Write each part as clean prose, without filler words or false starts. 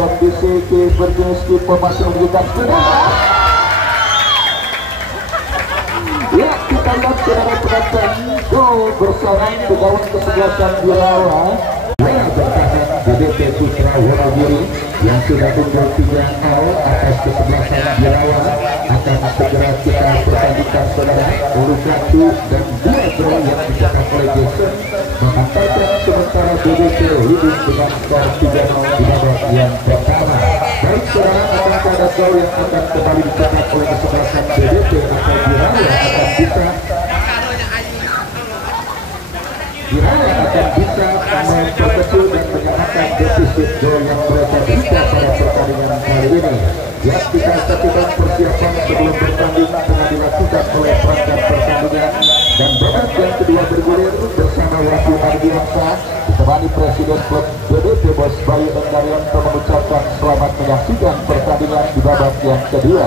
kondisi kiper skipper masih memberikan tendangan. Ya, kita lihat saudara penonton, gol bersarang ke gawang kesebelasan Birawa. Bola bertahan DBP Putra Wonogiri yang sudah unggul 3-0 atas kesebelasan Birawa akan segera kita pertandingkan saudara. Lukatu dan dua draw yang dicetak oleh Jason mengantarkan sementara DBP leading dengan skor 3-0 di babak yang pertama. Baik saudara, apakah ada gol yang akan kembali dicetak oleh kesebelasan DBP atau Birawa akan bisa memperkecil dan menyamakan defisit gol yang mereka berikan pada pertandingan kali ini. Ya, kita saksikan persiapan sebelum bertanding tengah dilakukan oleh perangkat pertandingan dan babak yang kedua bergulir bersama Wahyu Ardiansa ditemani Presiden Klub DBP Bos Bayu Endaryanto mengucapkan selamat menyaksikan pertandingan di babak yang kedua.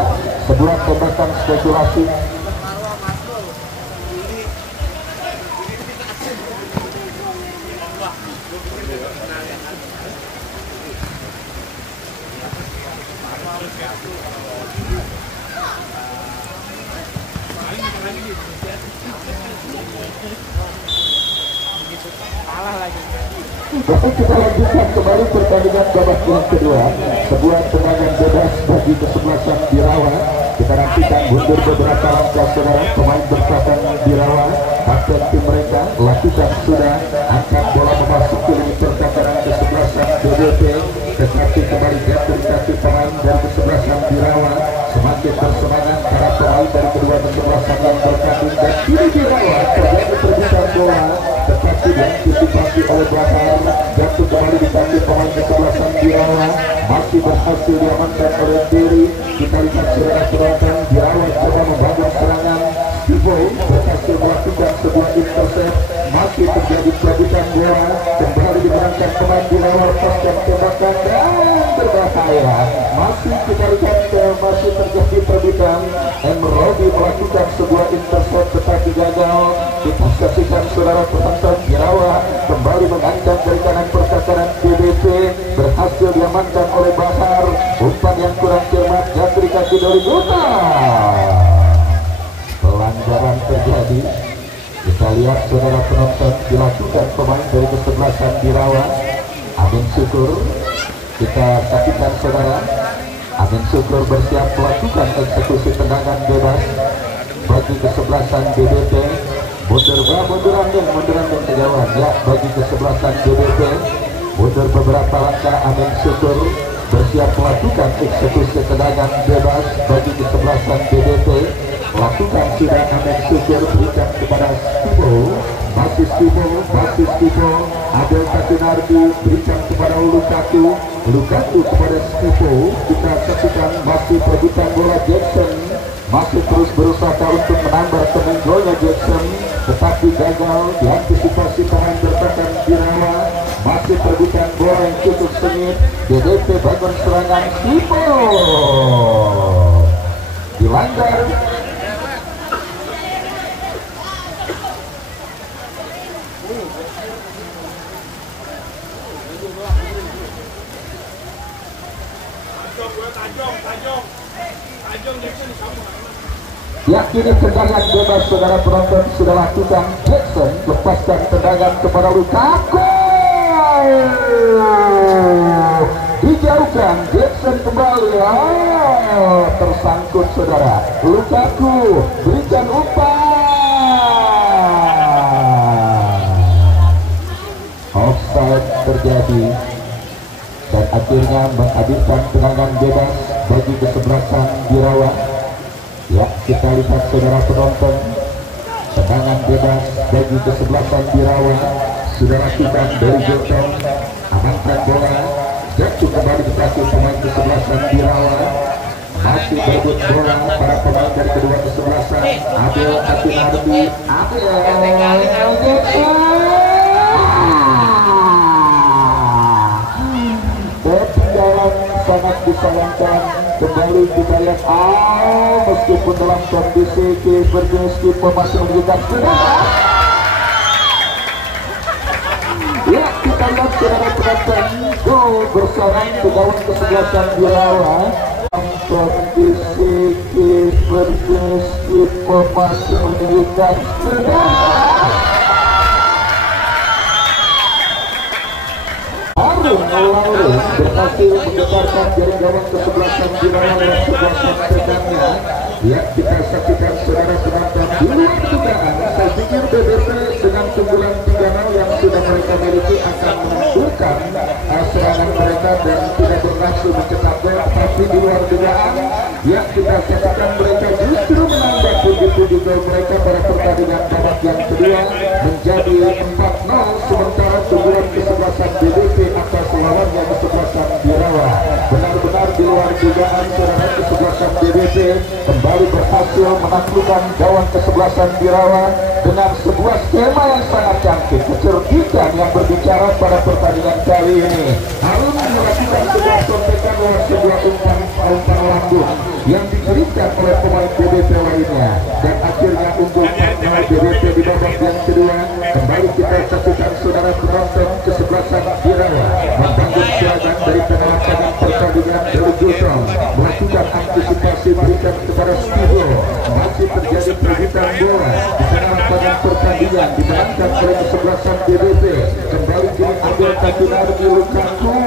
Sebuah tembakan spekulasi Baik, kita lanjutkan kembali pertandingan babak yang kedua. Sebuah tendangan bebas bagi kesebelasan Birawa. Kita nantikan mundur beberapa langkah saudara. Pemain bertahan Birawa, kapten tim mereka lakukan sudah angkat bola memasuki lini pertahanan kesebelasan DBP. Tetapi kembali jatuh di kaki pemain dari kesebelasan Birawa. Semakin bersemangat para pemain dari kedua kesebelasan yang bertanding dan kini Birawa terjadi perbuatan bola, tetapi diantisipasi oleh Bahar. Jatuh kembali di kaki pemain kesebelasan Birawa, masih berhasil diamankan oleh Diri. Kita lihat saudara penonton, Birawa coba membangun serangan. Ibo berhasil melakukan sebuah intercept, masih terjadi perebutan bola, kembali dimenangkan pemain Birawa pasca tembakan dan berbahaya. Masih kita lihat masih terjadi perebutan. Emrodi melakukan sebuah intercept tetapi gagal. Kita saksikan saudara penonton, Birawa kembali mengangkat dari kanan pertahanan DBP, berhasil diamankan oleh Bahar. Umpan yang kurang cermat jatuh di kaki dari Buta. Pelanggaran terjadi. Kita lihat saudara penonton, dilakukan pemain dari kesebelasan Birawa. Amin Syukur, kita saksikan saudara. Amin Syukur bersiap melakukan eksekusi tendangan bebas bagi kesebelasan DBP. Mundur kejauhan ya bagi kesebelasan DBP. Mundur beberapa langkah. Amin Syukur bersiap melakukan eksekusi tendangan bebas bagi kesebelasan DBP. Lakukan sudah Amin Syukur, berikan kepada Stibo. Masih Stibo, Adel Katinardi berikan kepada Lukatu kepada Stibo. Kita saksikan masih perebutan bola Jackson, masih terus berusaha untuk menambah golnya Jackson, tetapi gagal diantisipasi pemain bertahan Birawa. Masih perebutan bola yang cukup sengit. DBP bangun serangan, Stibo dilanggar. Ya, kini tendangan bebas saudara penonton sudah lakukan. Jackson lepaskan tendangan kepada Lukaku, dijauhkan. Jackson kembali, tersangkut saudara. Lukaku berikan umpan, offside terjadi dan akhirnya menghadirkan tendangan bebas bagi kesebelasan Birawa. Ya, kita lihat saudara penonton, tendangan bebas bagi kesebelasan Birawa sudah lakukan dari Jotong. Amankan bola, jatuh kembali di kaki pemain kesebelasan Birawa. Masih berebut bola para pemain dari kedua kesebelasan. Adel Katinardi, sangat disayangkan. Kembali kita lihat, meskipun dalam kondisi kiper masih memberikan tendangan. Ya, kita lihat saudara penonton, gol bersama pegawai kesebelasan Birawa kompetisi kipernis informasi pendidikan Lalu berhasil mengedarkan jaring gawang kesebelasan Birawa dan kesebelasan rekannya yang kita saksikan saudara penonton di luar dugaan. Saya pikir BBP dengan keunggulan 3-0 yang sudah mereka miliki akan menentukan serangan mereka dan tidak berhasil mencetak gol, tapi di luar dugaan yang kita saksikan mereka justru menambah pundi-pundi gol mereka pada pertandingan babak yang kedua menjadi 4-0, sementara keunggulan kesebelasan BBP atas lawannya kesebelasan Birawa benar-benar di luar dugaan. Saudara, kesebelasan BBP kembali berhasil menaklukkan gawang kesebelasan Birawa dengan sebuah skema yang sangat cantik, kecerdikan yang berbicara pada pertandingan kali ini. Harun melakukan sebuah contekan lewat sebuah umpan lambung yang diberikan oleh pemain BBP lainnya dan akhirnya untuk BBP di babak yang kedua. Kembali kita saksikan saudara penonton kesebelasan Birawa membangun serangan dari tengah lapangan pertandingan dari Gusong melakukan antisipasi berikan kepada Stivo. Masih terjadi perbutan bola di tengah lapangan pertandingan dimenangkan oleh kesebelasan BBP. Kembali kini Abel Takinardi Lukaku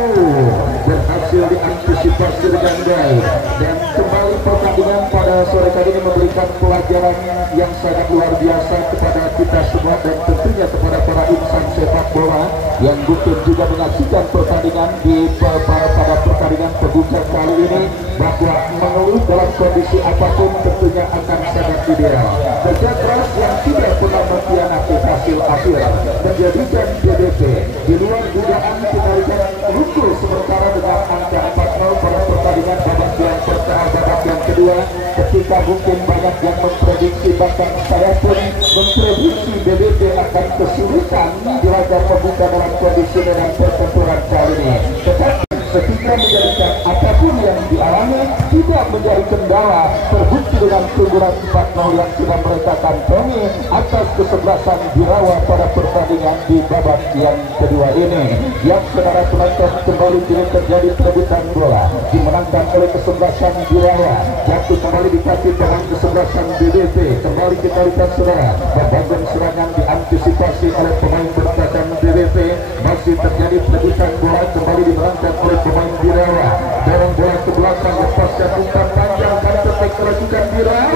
berhasil diantisipasi dengan baik dan kembali pertandingan pada sore kali ini memberikan pelajaran yang sangat luar biasa kepada kita semua dan tentunya kepada para insan sepak bola yang mungkin juga menyaksikan pertandingan di pada pertandingan pembuka kali ini, bahwa mengeluh dalam kondisi apapun tentunya akan sangat ideal. Kerja keras yang tidak pernah mengkhianati hasil akhir menjadikan BBP di luar dugaan kita lihat unggul sementara dengan angka 4-0 pada pertandingan babak yang pertama babak yang kedua, ketika mungkin banyak yang memprediksi, bahkan saya pun memprediksi BBP akan kesulitan di laga pembuka dalam kondisi dengan pertempuran kali ini. Tetapi ketika menjadikan apapun yang dialami tidak menjadi kendala, terbukti dengan keunggulan 4-0 yang sudah mereka kantongi atas kesebelasan Birawa pada pertandingan di babak yang kedua ini. Yang saudara penonton kembali kini terjadi perebutan bola dimenangkan oleh kesebelasan Birawa, jatuh kembali di kaki tangan kesebelasan BBP. Kembali kita lihat saudara, membangun serangan diantisipasi oleh pemain bertahan BBP. Masih terjadi perebutan bola kembali dimenangkan oleh pemain Birawa. Dorong bola ke belakang, lepaskan umpan panjang dan terlakukan Birawa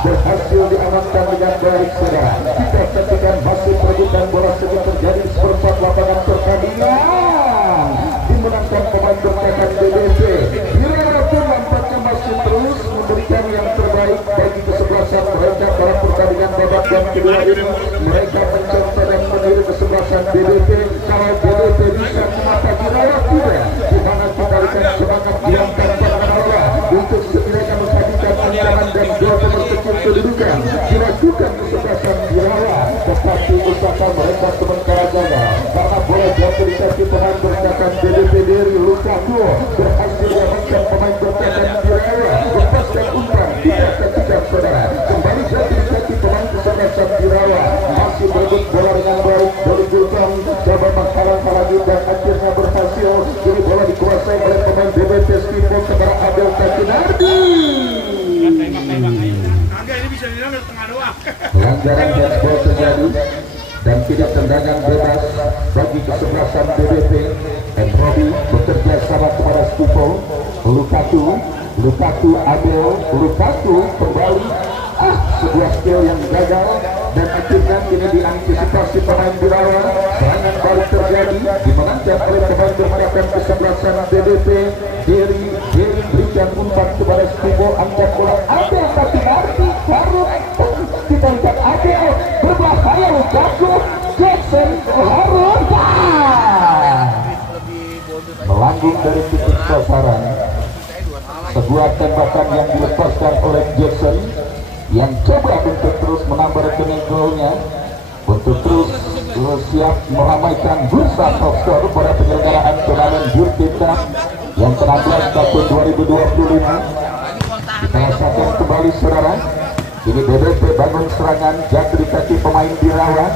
berhasil diamankan dengan baik saudara. Kita saksikan masih perebutan bola sedang terjadi seperempat lapangan pertandingan dimenangkan pemain bertahan BBP. Birawa pun nampaknya masih terus memberikan yang terbaik bagi kesebelasan mereka pada pertandingan babak yang kedua ini. Mereka mencontoh dan meniru kesebelasan BBP. Kalau BBP bisa menata Birawa tidak, di mana kita akan semangat diangkat Birawa untuk setidaknya menghadirkan ancaman dan gol memperkecil kedudukan dilakukan kesebelasan Birawa, tetapi usaha mereka sementara gagal karena bola jatuh di kaki pemain bertahan BBP dari Lukaku. Berhasil diamankan pemain bertahan Birawa, lepaskan umpan tidak saksikan saudara, kembali jatuh di kaki pemain kesebelasan Birawa. Masih berebut bola dengan baik dari Gulkam, coba menghalang-halangi dan akhirnya berhasil. Kini bola dikuasai oleh pemain BBP Stivo kepada Abel Takinardi. Pelanggaran handball terjadi dan tidak tendangan bebas bagi kesebelasan BBP. Robi bekerja sama kepada Stivo. Lukaku Abel Lukaku kembali sebuah skill yang gagal dan akhirnya ini diantisipasi pemain Birawa. Serangan baru terjadi dimenangkan oleh pemain bertahan kesebelasan BBP. Deri berikan umpan kepada Stivo, angkat bola Abel Takinardi baru kita lihat Abel berbahaya. Lukaku Jackson Harun melambung dari titik sasaran. Sebuah tembakan yang dilepaskan oleh Jackson yang coba untuk terus menambah rekening golnya, untuk terus siap meramaikan bursa top skor pada penyelenggaraan turnamen Jurtita yang ke-16 tahun 2025. Kita rasakan kembali saudara, ini BBP bangun serangan jatuh di kaki pemain Birawa.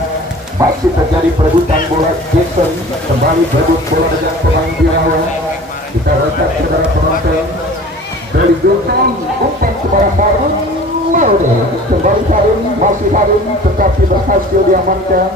Masih terjadi perebutan bola. Jackson kembali berebut bola dengan pemain Birawa. Kita lihat saudara penonton, dari Gultom umpan kepada Harun Maude, kembali Harun, masih Harun, tetapi berhasil diamankan.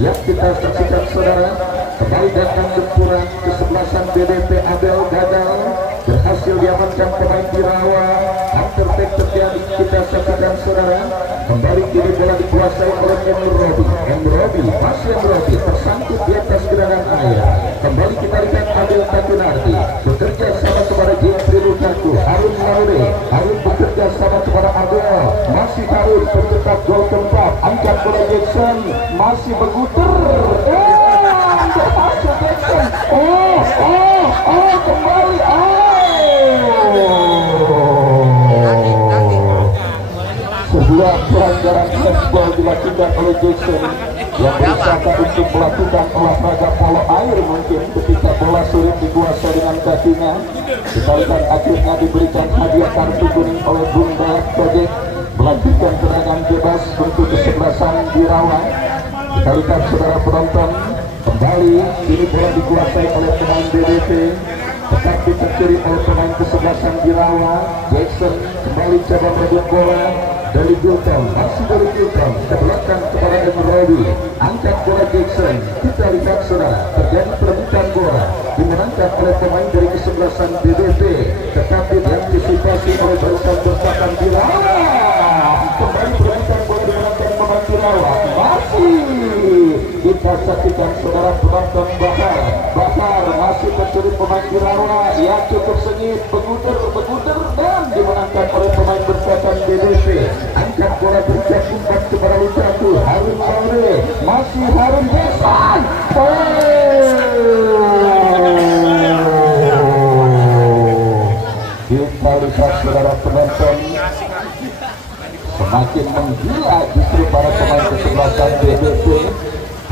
Yang kita saksikan saudara, kembali datang gempuran kesebelasan BDP Abel gagal, berhasil diamankan pemain Birawa. Undertake terjadi, kita saksikan saudara, kembali kini bola dikuasai oleh M. Robi, masih M. Robi tersangkut di atas genangan air. Kembali kita lihat Abel Takunardi bekerja sama kepada Jeffrey Lukaku. Harun Maude, Harun bekerja sama kepada Abel, masih Harun tercetak gol keempat. Angkat bola Jackson, masih berguter, berhasil Jackson, kembali, sebuah pelanggaran handball dilakukan oleh Jackson yang berusaha untuk melakukan olahraga polo air mungkin ketika bola sulit dikuasai dengan kakinya. Kita lihat akhirnya diberikan hadiah kartu kuning oleh Bunda Project, melanjutkan serangan bebas untuk kesebelasan Birawa. Kita lihat saudara penonton, kembali ini bola dikuasai oleh pemain BDP, tetapi tercuri oleh pemain kesebelasan Birawa. Jackson kembali coba merebut bola dari Gultom, masih dari Gultom ke belakang kepada Emerobi. Angkat bola Jackson, kita lihat saudara, terjadi perebutan bola dimenangkan oleh pemain dari kesebelasan BDP, tetapi diantisipasi oleh barisan bertahan Birawa. Kembali perebutan bola dimenangkan pemain Birawa, masih kita saksikan saudara penonton. Bahar masih tercuri pemain Birawa, ya cukup sengit, berguter dan dimenangkan oleh pemain bertahan BDP. Angkat bola berikan umpan kepada Lukaku. Harun Maude, masih Harun Jackson. Kita lihat saudara penonton, semakin menggila justru para pemain kesebelasan BDP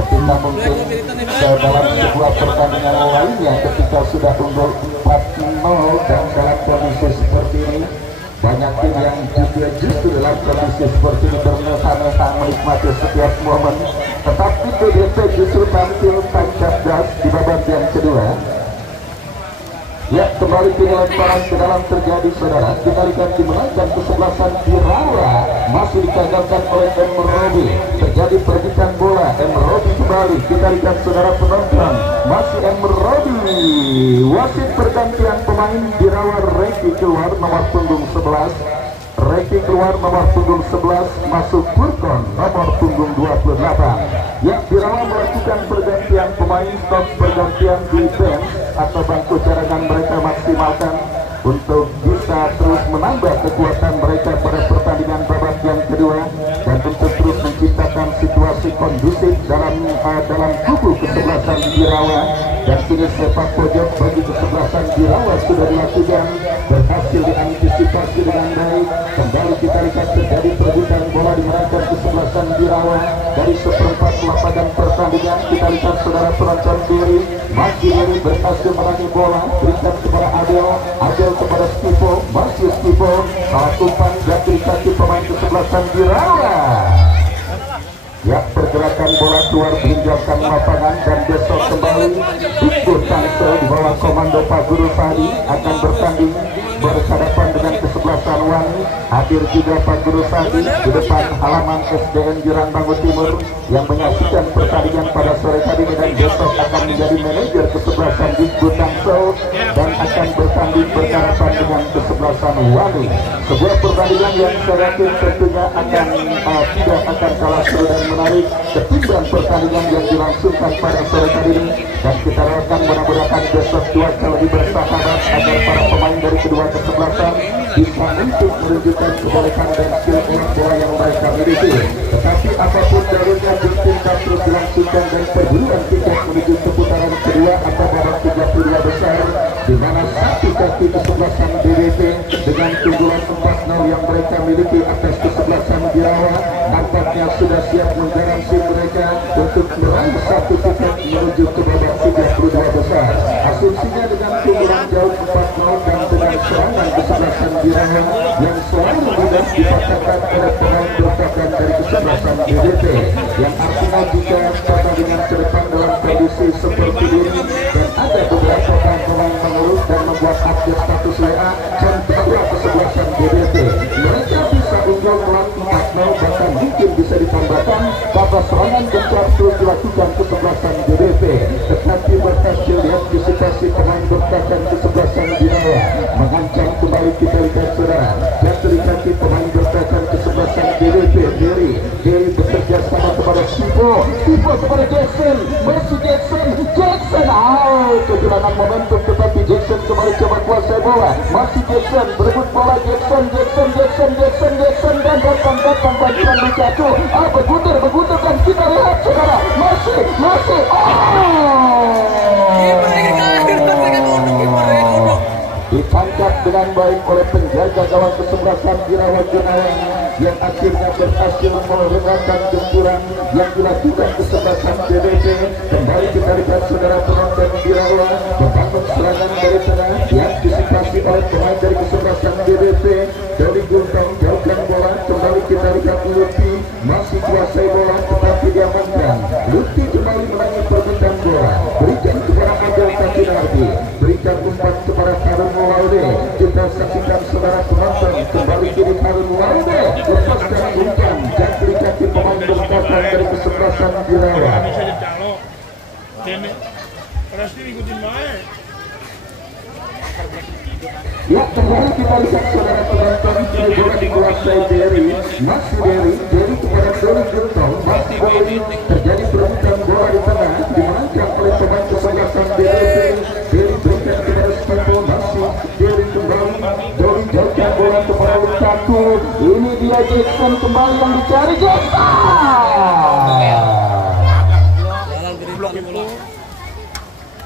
ketika mungkin dalam sebuah pertandingan lainnya ketika sudah unggul 4-0 dan dalam kondisi seperti ini banyak tim yang juga justru dalam kondisi seperti ini bermesra-mesra menikmati setiap momen, tetapi BDP justru tampil tancap gas di babak yang kedua. Ya, kembali lemparan ke dalam terjadi saudara. Kita lihat dimenangkan kesebelasan Birawa, masih dikandalkan oleh Emerobi. Terjadi perebutan bola, Emerobi kembali. Kita lihat saudara penonton, masih Emerobi. Wasit pergantian pemain Birawa, Reki keluar nomor punggung 11. Reki keluar nomor punggung 11, masuk Furkon nomor punggung 28. Yang Birawa melakukan pergantian pemain, stop pergantian di bench atau bangku cadangan mereka maksimalkan untuk bisa terus menambah kekuatan mereka pada pertandingan babak yang kedua dan untuk terus menciptakan situasi kondusif dalam tubuh kesebelasan Birawa. Dan kini sepak pojok bagi kesebelasan Birawa sudah dilakukan, berhasil diantisipasi dengan baik. Kembali kita lihat terjadi perebutan bola dimenangkan kesebelasan Birawa dari seperempat lapangan pertandingan. Kita lihat saudara penonton kiri, masih ini berhasil menangi bola, berikan kepada Adel kepada Stipo, masih Stipo, salah umpan dari kaki pemain kesebelasan Birawa. Ya, pergerakan bola keluar meninggalkan lapangan dan besok kembali Bikut Tangsel di bawah komando Pak Guru Fadi akan bertanding berhadapan dengan kesebelasan Wangi. Hadir juga Pak Guru Fadi di depan halaman SDN Jurang Bangun Timur yang menyaksikan pertandingan pada sore hari ini dan besok akan menjadi manajer kesebelasan Bikut Tangsel dan akan bertanding berhadapan dengan kesebelasan Wangi. Sebuah pertandingan yang saya yakin tentunya akan tidak akan kalah seru dan menarik ketimbang pertandingan yang dilangsungkan pada sore hari ini. Dan kita harapkan mudah-mudahan besok cuaca lebih bersahabat agar para pemain dari kedua kesebelasan bisa untuk menunjukkan kebolehan dan skill bola yang mereka miliki. Tetapi apapun jalurnya bertingkat terus dilangsungkan dan perburuan tiket menuju keputaran kedua atau babak 32 besar, di mana satu kaki kesebelasan BDP dengan keunggulan 4-0 yang mereka miliki atas kesebelasan Birawa nampaknya sudah siap menggaransi mereka untuk meraih satu tiket menuju ke babak 32 besar. Asumsinya dengan keunggulan jauh 4-0 dan dengan serangan kesebelasan Birawa yang selalu mudah dipatahkan oleh pemain bertahan dari kesebelasan BDP, yang artinya jika diantisipasi pemain bertahan kesebelasan Birawa. Mengancam kembali kita lihat saudara. Jatuh di kaki pemain bertahan kesebelasan DWP. Derry bekerja sama kepada Stipo kepada Jackson. Masih Jackson. Kehilangan momentum tetapi Jackson kembali coba kuasai bola. Masih Jackson berebut bola. Jackson dan datang bantuan Lukaku. Bergutur dan kita lihat saudara. Masih ditangkap dengan baik oleh penjaga gawang kesebelasan Birawa Gunawan yang akhirnya berhasil meredakan gempuran yang dilakukan kesebelasan DWP. Kembali kita lihat saudara penonton Birawa membangun serangan dari tengah diantisipasi oleh pemain dari kesebelasan DWP. Dari Gultong jauhkan bola, kembali kita lihat Lutfi masih kuasai bola tetapi diamankan. Lutfi kembali menangani perebutan bola, berikan kepada Adel Kakinardi, berikan umpan kepada Harun Laude. Kita saksikan saudara penonton kembali kiri Harun Laude lepaskan umpan dan berikan ke pemain bertahan dari kesebelasan Birawa. Ya, kembali kita lihat saudara penonton, kini bola dikuasai Derry. Masih Derry kepada Doni Gultong. Masih Derry, terjadi perebutan bola di tengah dimenangkan oleh pemain kesebelasan DWP. Derry berikan kepada Stipo. Masih Derry kembali. Doni jauhkan bola kepada Lukaku. Ini dia Jackson kembali yang dicari Jackson.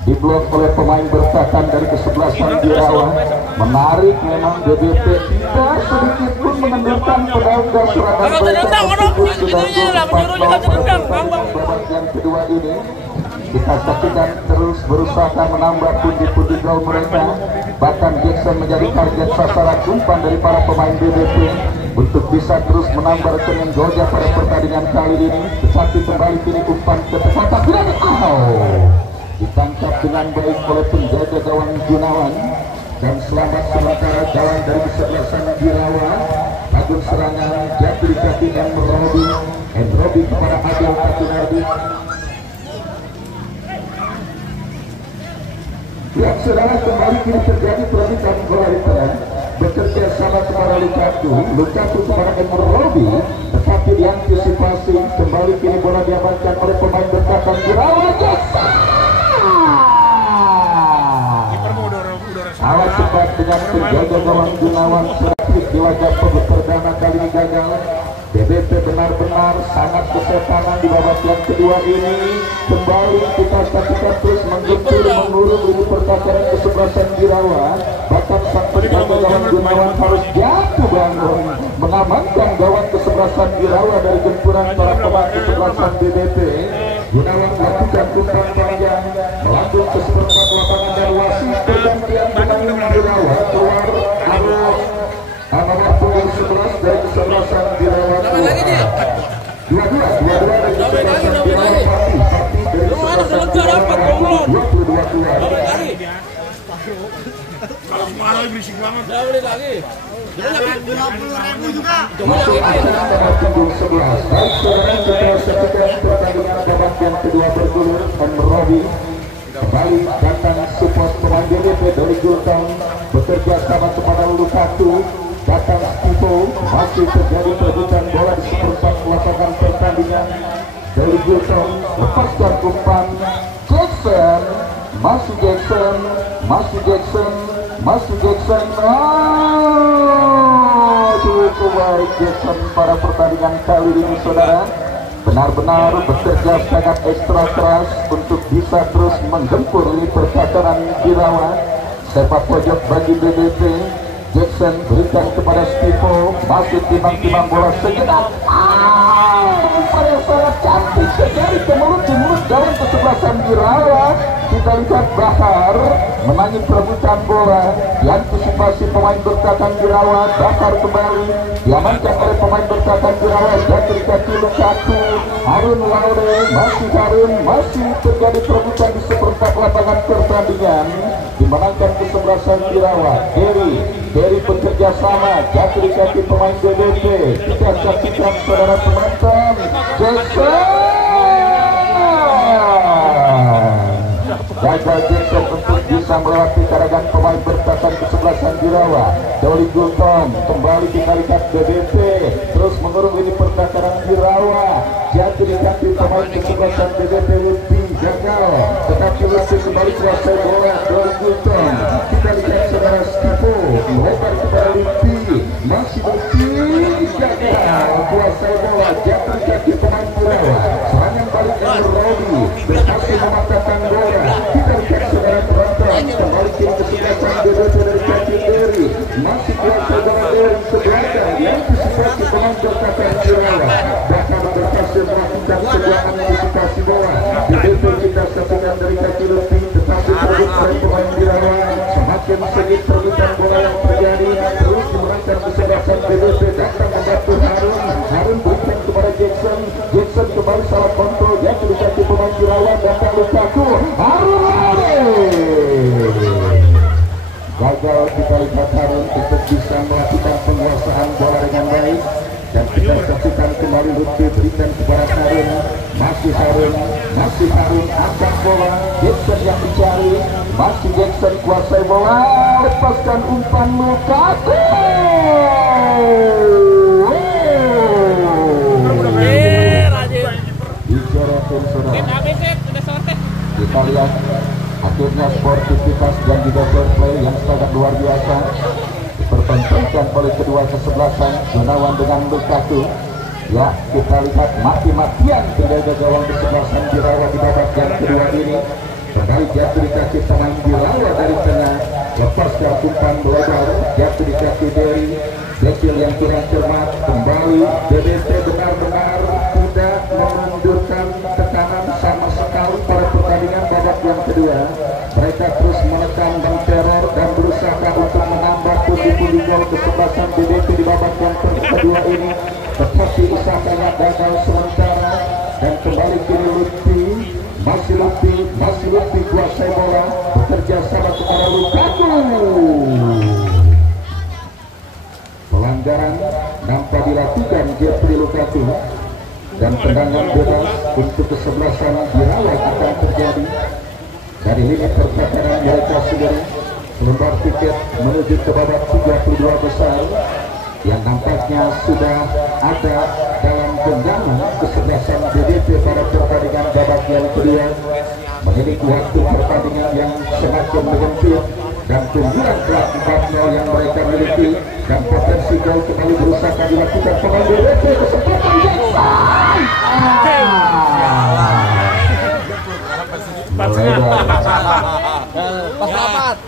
Diblok oleh pemain bertahan dari kesebelasan Birawa. Menarik memang DWP tidak sedikit pun mengendurkan pedangkan serangan mereka tersebut sudah babak yang kedua ini. Kita saksikan terus berusaha menambah pundi-pundi gol mereka. Bahkan Jackson menjadi target sasaran umpan dari para pemain DWP untuk bisa terus menambah rekening golnya pada pertandingan kali ini. Tetapi kembali kini umpan ke depan ditangkap dengan baik oleh penjaga gawang Gunawan dan selamat sementara gawang dari kesebelasan Birawa. Bagus serangan jatuh di kaki Enrobi kepada Adel Kakinardi. Lihat saudara, kembali kini terjadi perebutan bola di tengah, bekerja sama kepada Lukaku kepada Enrobi, tetapi diantisipasi. Kembali kini bola diamankan oleh pemain bertahan Birawa. Awas cepat dengan penjaga gawang Gunawan serapis di wajah perdana kali ini gagal. DWP benar-benar sangat kesetanan di babak yang kedua ini. Kembali kita saksikan terus mengurung ini pertahanan kesebelasan Birawa. Bahkan sang penjaga gawang Gunawan harus jatuh bangun mengamankan gawang kesebelasan Birawa dari gempuran para pemain kesebelasan DWP. Gunawan melakukan umpan panjang melambung ke seperempat lapangan dan wasit pergantian pemain Birawa keluar arus nomor punggung 11 dari kesebelasan Birawa keluar. Dua-dua dari kesebelasan Birawa Pati dari kesebelasan Birawa 22 keluar. Kalau marah berisik banget. Udah beli lagi. Ribu juga. Masuk acara nomor punggung 11. Baik saudara, kita saksikan pertandingan babak yang kedua bergulir. Enrobi kembali datang support pemain DWP dari Gultong, bekerja sama kepada Lukaku. Datang Stipo, masih terjadi perebutan bola di seperempat lapangan pertandingan. Dari Gultong lepaskan umpan Jackson. Cukup baik Jackson pada pertandingan kali ini saudara. Benar-benar bekerja sangat ekstra keras untuk bisa terus menggempur ini pertahanan Birawa. Sepak pojok bagi DWP. Jackson berikan kepada Stipo, masih timang-timang bola sejenak. Umpan yang sangat cantik terjadi ke mulut gawang kesebelasan Birawa. Kita lihat Bahar menangin perebutan bola, diantisipasi pemain bertahan Birawa. Bahar kembali diamankan oleh pemain bertahan Birawa. Jatuh kaki Lukaku. Harun Laude, masih terjadi perebutan di seperempat lapangan pertandingan. Dimenangkan kesebelasan Birawa. Derry bekerja sama, jatuh di kaki pemain DWP. Kita saksikan saudara penonton, Jackson gagal Jackson untuk bisa melewati karangan pemain bertahan kesebelasan Birawa. Doli Gultom kembali kita lihat BBP terus mengurung ini pertahanan Birawa. Jatuh di kaki pemain kesebelasan BBP Lutfi gagal, tetapi masih kembali kuasai bola. Doli Gultom kita lihat saudara Stipo lebar kepada Lutfi, masih Lutfi gagal kuasai bola. Jatuh di kaki pemain Birawa. Serangan balik dari Robi berhasil mematahkan bola. Kita lihat saudara penonton kembali kiri kesebelasan BBP dari kaki Eri, masih kuasai bola dari sebelah yang disebut pemain bertahan Birawa. Bahkan berhasil melakukan sebuah antisipasi bola. BBP kita satukan dari kaki Lutfi, tetapi terbit oleh pemain Birawa. Semakin sengit perbutan bola yang terjadi, terus dimenangkan kesebelasan BBP. Datang membantu Harun berikan kepada Jackson kembali salah kontrol, dia di kaki pemain Birawa. Datang Lukaku, Harun gagal kita lihat Harun untuk bisa melakukan penguasaan bola dengan baik. Dan kita saksikan kembali Lutfi berikan kepada Harun, masih Harun angkat bola. Jackson yang dicari, masih Jackson kuasai bola, lepaskan umpan Lukaku. Dicoretin saudara. Kita lihat akhirnya sportivitas dan juga fair play yang sangat luar biasa dipertontonkan oleh kedua kesebelasan Gunawan dengan Lukaku. Ya, kita lihat mati-matian penjaga gawang kesebelasan Birawa di babak yang kedua ini. Kembali jatuh di kaki pemain Birawa dari tengah, lepaskan umpan lebar, jatuh di kaki Dery. Dekil yang kurang cermat, kembali BBP benar-benar tidak menundukkan tekanan sama sekali pada pertandingan babak yang kedua. Mereka terus menekan dan teror dan berusaha untuk menambah pundi-pundi gol kesebelasan BBP di babak yang kedua ini, tetapi usahanya gagal sementara. Dan kembali kini Lutfi, masih Lutfi kuasai bola, bekerja sama kepada Lukaku. Pelanggaran nampak dilakukan Jeffrey Lukaku dan tendangan bebas untuk kesebelasan Birawa akan terjadi dari lini pertahanan mereka sendiri. Selembar tiket menuju ke babak 32 besar yang nampaknya sudah ada dalam genggaman kesebelasan BBP pada pertandingan babak yang kedua, memiliki waktu pertandingan yang semakin menyempit dan keunggulan kelas 4-0 yang mereka miliki dan potensi gol kembali berusaha dilakukan pemain BBP. Kesempatan Jackson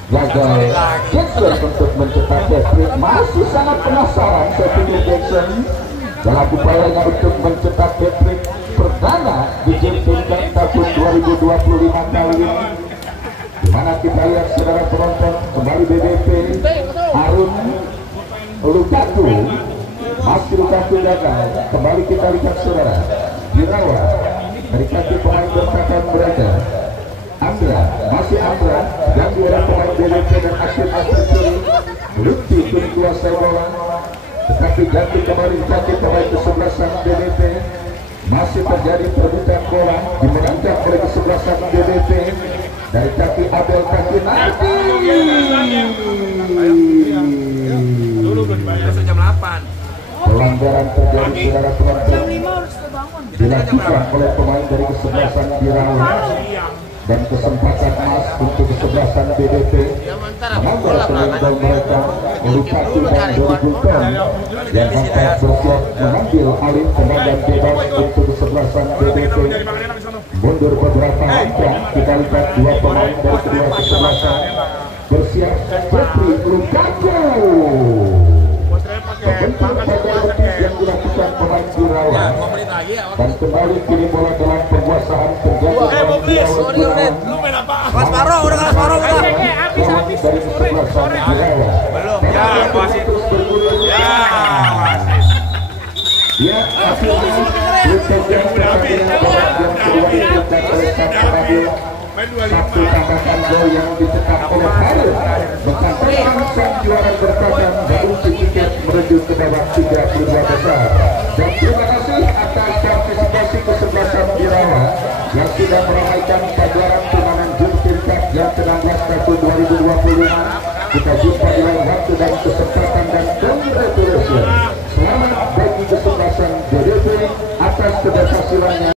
gagal Jackson untuk mencetak hat-trick. Masih sangat penasaran saya pikir Jackson dalam upayanya untuk mencetak hat-trick perdana di Champions tahun 2025 kali ini, dimana kita lihat saudara penonton kembali BBP Harun Lukaku, masih Lukaku gagal. Kembali kita lihat saudara Birawa dari kaki pemain bertahan mereka masih Andra yang diorang pemain BBP dan akhirnya tercuri. Lutfi kini kuasai bola, tetapi ganti kembali kaki pemain kesebelasan BBP. Masih terjadi perebutan bola, dimenangkan oleh kesebelasan BBP dari kaki Abel kaki nanti. Pelanggaran terjadi saudara penonton dilakukan oleh pemain dari kesebelasan Birawa dan kesempatan emas untuk kesebelasan BBP menambah peluang mereka. Lukaku dan Doli Gultom yang dapat bersiap mengambil alih tendangan bebas untuk kesebelasan BBP. Mundur beberapa langkah, kita lihat dua pemain dari kedua kesebelasan bersiap. Jeffrey Lukaku membentuk pada lebih yang dilakukan pemain Birawa dan kembali kini bola dalam penguasaan terjadi oleh Birawa. Kelas Paro udah kelas Paro udah. Habis dari kesebelasan Birawa. Belum. Ya, wasit. Ya, wasit. Ya, akhirnya pertandingan yang kedua satu tambahan gol yang dicetak oleh Harun mengantarkan sang juara bertahan berunsur tiket menuju ke babak 32 besar. Dan terima kasih atas partisipasi kesebelasan Birawa yang sudah meramaikan pagelaran turnamen Jumtir tahun 2025 kita jumpa di lain waktu dan kesempatan